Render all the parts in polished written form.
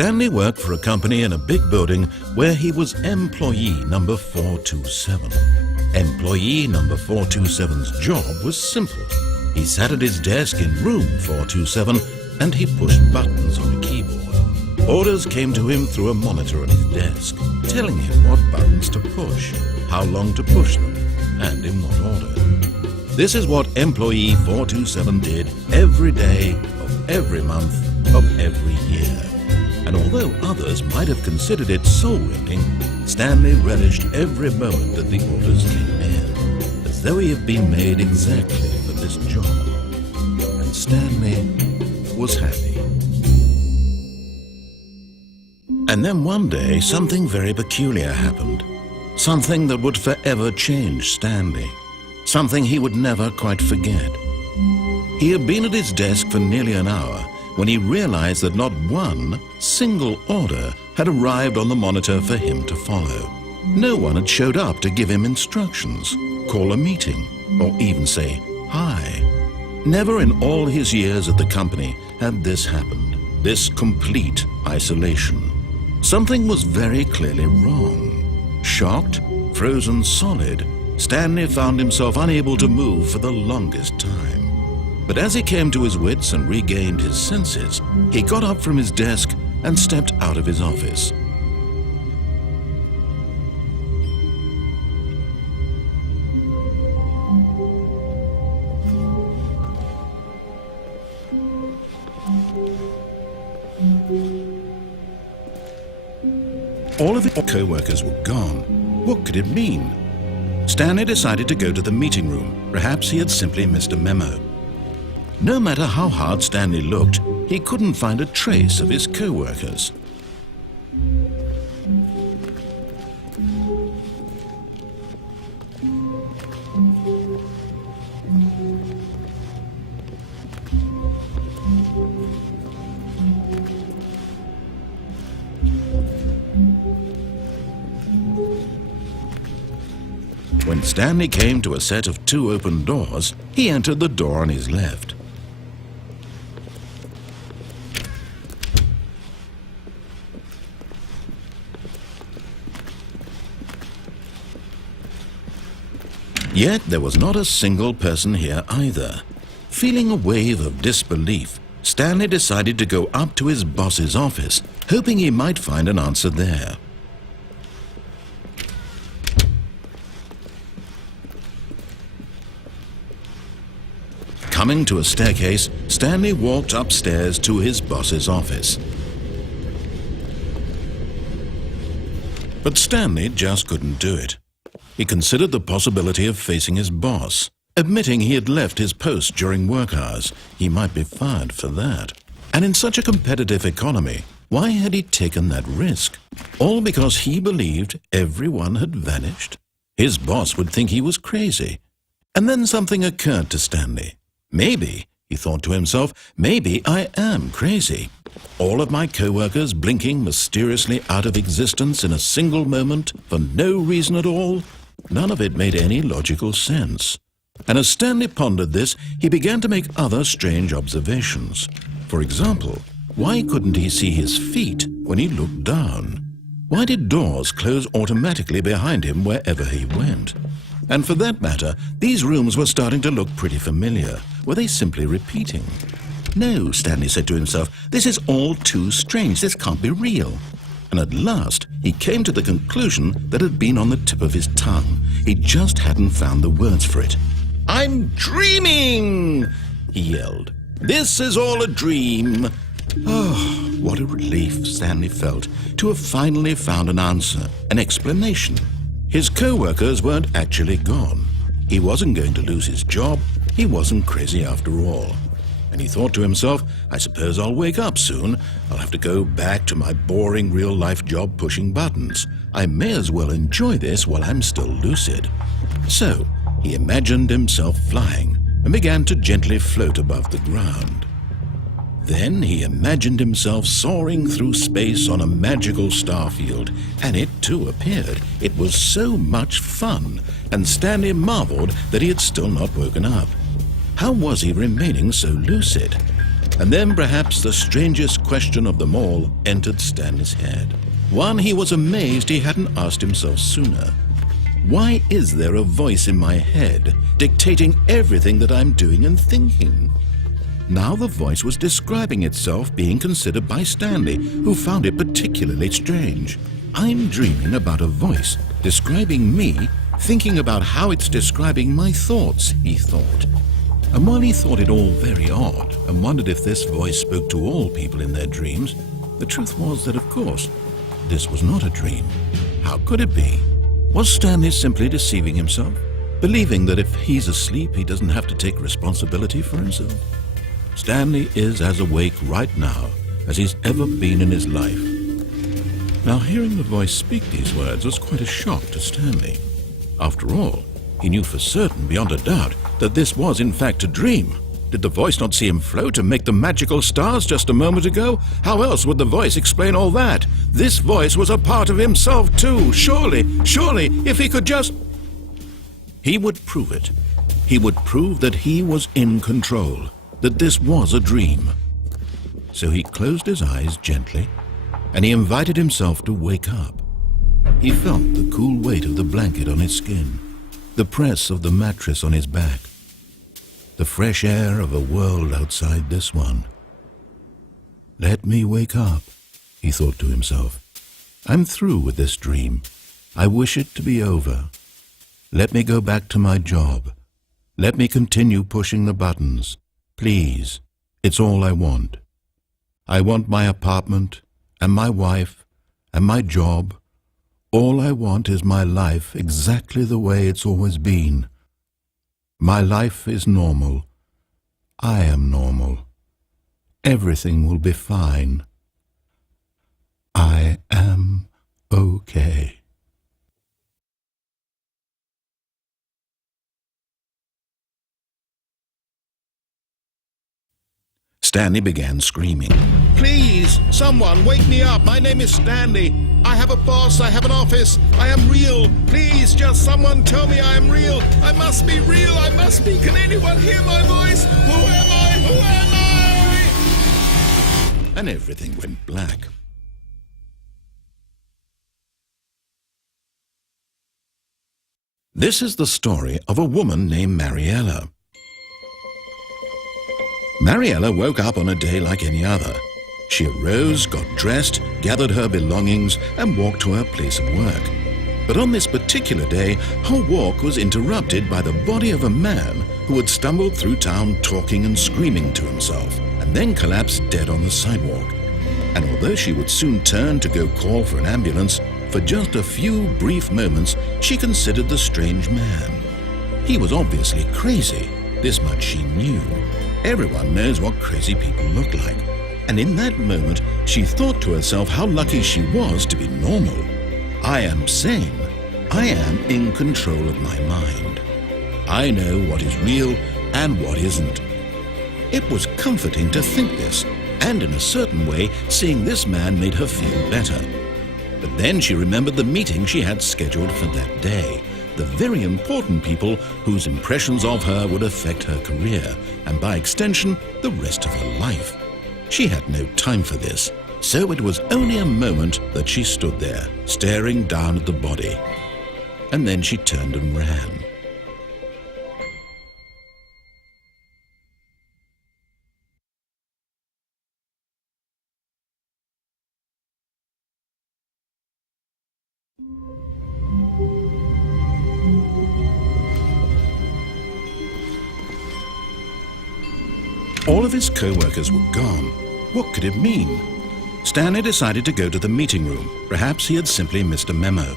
Stanley worked for a company in a big building where he was employee number 427. Employee number 427's job was simple. He sat at his desk in room 427 and he pushed buttons on a keyboard. Orders came to him through a monitor on his desk, telling him what buttons to push, how long to push them, and in what order. This is what employee 427 did every day of every month of every year. And although others might have considered it soul-rending, Stanley relished every moment that the orders came in, as though he had been made exactly for this job. And Stanley was happy. And then one day, something very peculiar happened. Something that would forever change Stanley. Something he would never quite forget. He had been at his desk for nearly an hour when he realized that not one single order had arrived on the monitor for him to follow. No one had showed up to give him instructions, call a meeting, or even say hi. Never in all his years at the company had this happened, this complete isolation. Something was very clearly wrong. Shocked, frozen solid, Stanley found himself unable to move for the longest time. But as he came to his wits and regained his senses, he got up from his desk and stepped out of his office. All of his co-workers were gone. What could it mean? Stanley decided to go to the meeting room. Perhaps he had simply missed a memo. No matter how hard Stanley looked, he couldn't find a trace of his co-workers. When Stanley came to a set of 2 open doors, he entered the door on his left. Yet there was not a single person here either. Feeling a wave of disbelief, Stanley decided to go up to his boss's office, hoping he might find an answer there. Coming to a staircase, Stanley walked upstairs to his boss's office. But Stanley just couldn't do it. He considered the possibility of facing his boss, admitting he had left his post during work hours. He might be fired for that. And in such a competitive economy, why had he taken that risk? All because he believed everyone had vanished? His boss would think he was crazy. And then something occurred to Stanley. Maybe, he thought to himself, maybe I am crazy. All of my co-workers blinking mysteriously out of existence in a single moment for no reason at all? None of it made any logical sense. And as Stanley pondered this, he began to make other strange observations. For example, why couldn't he see his feet when he looked down? Why did doors close automatically behind him wherever he went? And for that matter, these rooms were starting to look pretty familiar. Were they simply repeating? No, Stanley said to himself, this is all too strange. This can't be real. And at last, he came to the conclusion that had been on the tip of his tongue. He just hadn't found the words for it. "I'm dreaming!" he yelled. "This is all a dream." Oh, what a relief Stanley felt to have finally found an answer, an explanation. His co-workers weren't actually gone. He wasn't going to lose his job. He wasn't crazy after all. And he thought to himself, I suppose I'll wake up soon. I'll have to go back to my boring real-life job pushing buttons. I may as well enjoy this while I'm still lucid. So he imagined himself flying and began to gently float above the ground. Then he imagined himself soaring through space on a magical starfield, and it too appeared. It was so much fun, and Stanley marveled that he had still not woken up. How was he remaining so lucid? And then perhaps the strangest question of them all entered Stanley's head. One he was amazed he hadn't asked himself sooner. Why is there a voice in my head dictating everything that I'm doing and thinking? Now the voice was describing itself being considered by Stanley, who found it particularly strange. I'm dreaming about a voice describing me, thinking about how it's describing my thoughts, he thought. And while he thought it all very odd and wondered if this voice spoke to all people in their dreams, the truth was that, of course, this was not a dream. How could it be? Was Stanley simply deceiving himself, believing that if he's asleep, he doesn't have to take responsibility for himself? Stanley is as awake right now as he's ever been in his life. Now, hearing the voice speak these words was quite a shock to Stanley. After all, he knew for certain, beyond a doubt, that this was in fact a dream. Did the voice not see him float and make the magical stars just a moment ago? How else would the voice explain all that? This voice was a part of himself too. Surely, if he could just... He would prove it. He would prove that he was in control, that this was a dream. So he closed his eyes gently, and he invited himself to wake up. He felt the cool weight of the blanket on his skin, the press of the mattress on his back, the fresh air of a world outside this one. Let me wake up, he thought to himself. I'm through with this dream. I wish it to be over. Let me go back to my job. Let me continue pushing the buttons. Please, it's all I want. I want my apartment and my wife and my job. All I want is my life exactly the way it's always been. My life is normal. I am normal. Everything will be fine. I am okay. Stanley began screaming. Please, someone, wake me up. My name is Stanley. I have a boss. I have an office. I am real. Please, just someone tell me I am real. I must be real. I must be. Can anyone hear my voice? Who am I? Who am I? And everything went black. This is the story of a woman named Mariella. Mariella woke up on a day like any other. She arose, got dressed, gathered her belongings, and walked to her place of work. But on this particular day, her walk was interrupted by the body of a man who had stumbled through town talking and screaming to himself, and then collapsed dead on the sidewalk. And although she would soon turn to go call for an ambulance, for just a few brief moments she considered the strange man. He was obviously crazy. This much she knew. Everyone knows what crazy people look like. And in that moment, she thought to herself how lucky she was to be normal. I am sane. I am in control of my mind. I know what is real and what isn't. It was comforting to think this, and in a certain way, seeing this man made her feel better. But then she remembered the meeting she had scheduled for that day. The very important people whose impressions of her would affect her career, and by extension, the rest of her life. She had no time for this, so it was only a moment that she stood there, staring down at the body. And then she turned and ran. All of his co-workers were gone. What could it mean? Stanley decided to go to the meeting room. Perhaps he had simply missed a memo.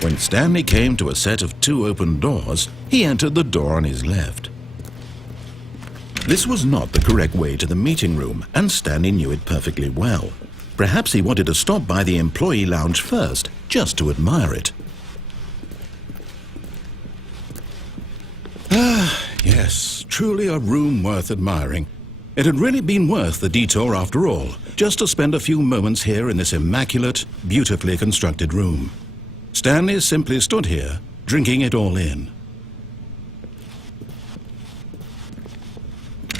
When Stanley came to a set of 2 open doors, he entered the door on his left. This was not the correct way to the meeting room, and Stanley knew it perfectly well. Perhaps he wanted to stop by the employee lounge first, just to admire it. Ah, yes, truly a room worth admiring. It had really been worth the detour after all, just to spend a few moments here in this immaculate, beautifully constructed room. Stanley simply stood here, drinking it all in.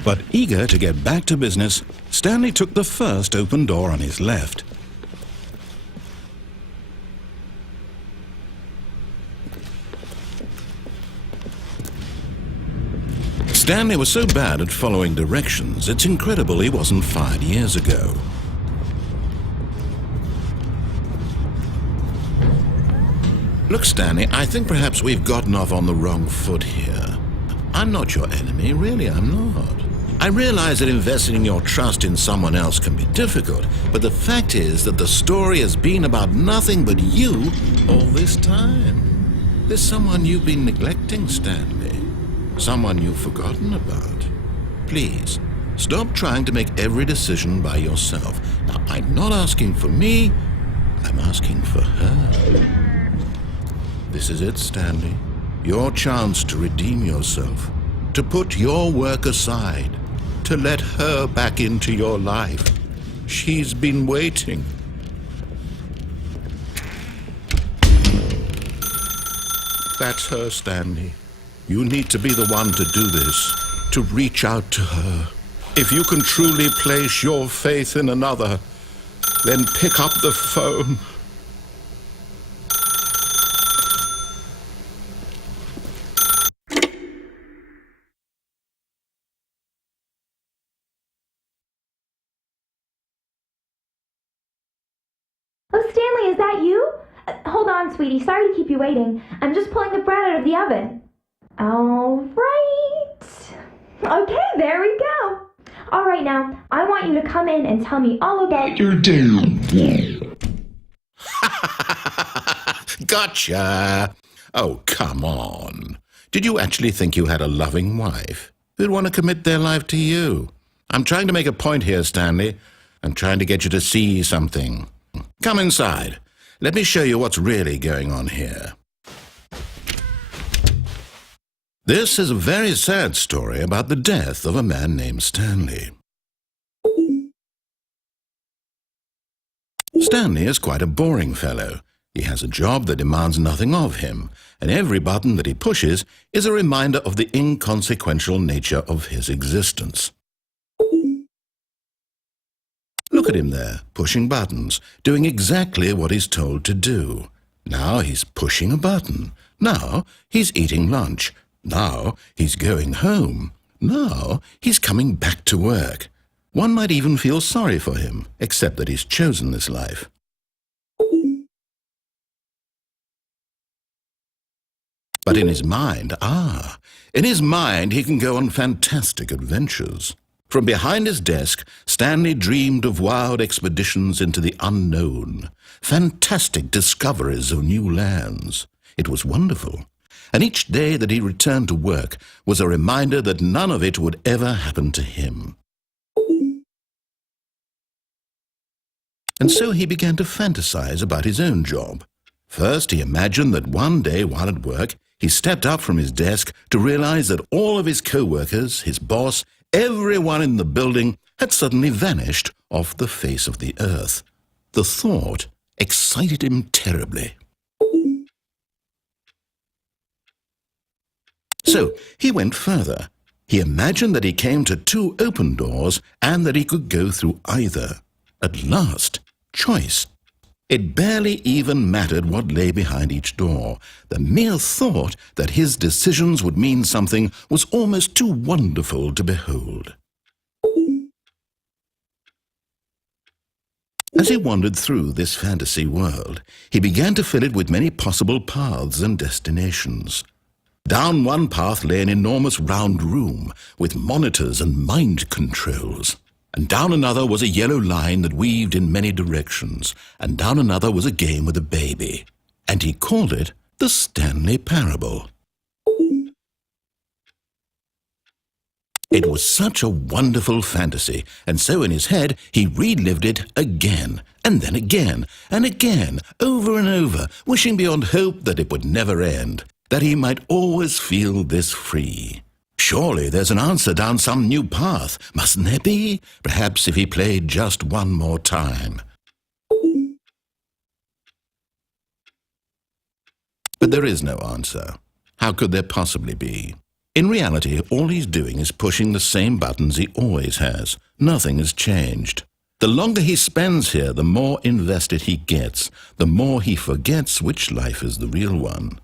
But eager to get back to business, Stanley took the first open door on his left. Stanley was so bad at following directions, it's incredible he wasn't fired years ago. Look, Stanley, I think perhaps we've gotten off on the wrong foot here. I'm not your enemy, really, I'm not. I realize that investing your trust in someone else can be difficult, but the fact is that the story has been about nothing but you all this time. There's someone you've been neglecting, Stanley. Someone you've forgotten about. Please, stop trying to make every decision by yourself. Now, I'm not asking for me, I'm asking for her. This is it, Stanley. Your chance to redeem yourself, to put your work aside, to let her back into your life. She's been waiting. That's her, Stanley. You need to be the one to do this, to reach out to her. If you can truly place your faith in another, then pick up the phone. Oh, Stanley, is that you? Hold on, sweetie. Sorry to keep you waiting. I'm just pulling the bread out of the oven. All right. Okay, there we go. All right, now, I want you to come in and tell me all about your day. Gotcha. Oh, come on. Did you actually think you had a loving wife who'd want to commit their life to you? I'm trying to make a point here, Stanley. I'm trying to get you to see something. Come inside. Let me show you what's really going on here. This is a very sad story about the death of a man named Stanley. Stanley is quite a boring fellow. He has a job that demands nothing of him, and every button that he pushes is a reminder of the inconsequential nature of his existence. Look at him there, pushing buttons, doing exactly what he's told to do. Now he's pushing a button. Now he's eating lunch. Now he's going home. Now he's coming back to work. One might even feel sorry for him, except that he's chosen this life. But in his mind, he can go on fantastic adventures. From behind his desk, Stanley dreamed of wild expeditions into the unknown, fantastic discoveries of new lands. It was wonderful. And each day that he returned to work was a reminder that none of it would ever happen to him. And so he began to fantasize about his own job. First, he imagined that one day while at work, he stepped up from his desk to realize that all of his co-workers, his boss, everyone in the building had suddenly vanished off the face of the earth. The thought excited him terribly. So he went further. He imagined that he came to two open doors and that he could go through either. At last, choice. It barely even mattered what lay behind each door. The mere thought that his decisions would mean something was almost too wonderful to behold. As he wandered through this fantasy world, he began to fill it with many possible paths and destinations. Down one path lay an enormous round room with monitors and mind controls. And down another was a yellow line that weaved in many directions. And down another was a game with a baby. And he called it the Stanley Parable. It was such a wonderful fantasy, and so in his head he relived it again, and then again, and again, over and over, wishing beyond hope that it would never end, that he might always feel this free. Surely there's an answer down some new path, mustn't there be? Perhaps if he played just one more time. But there is no answer. How could there possibly be? In reality, all he's doing is pushing the same buttons he always has. Nothing has changed. The longer he spends here, the more invested he gets, the more he forgets which life is the real one.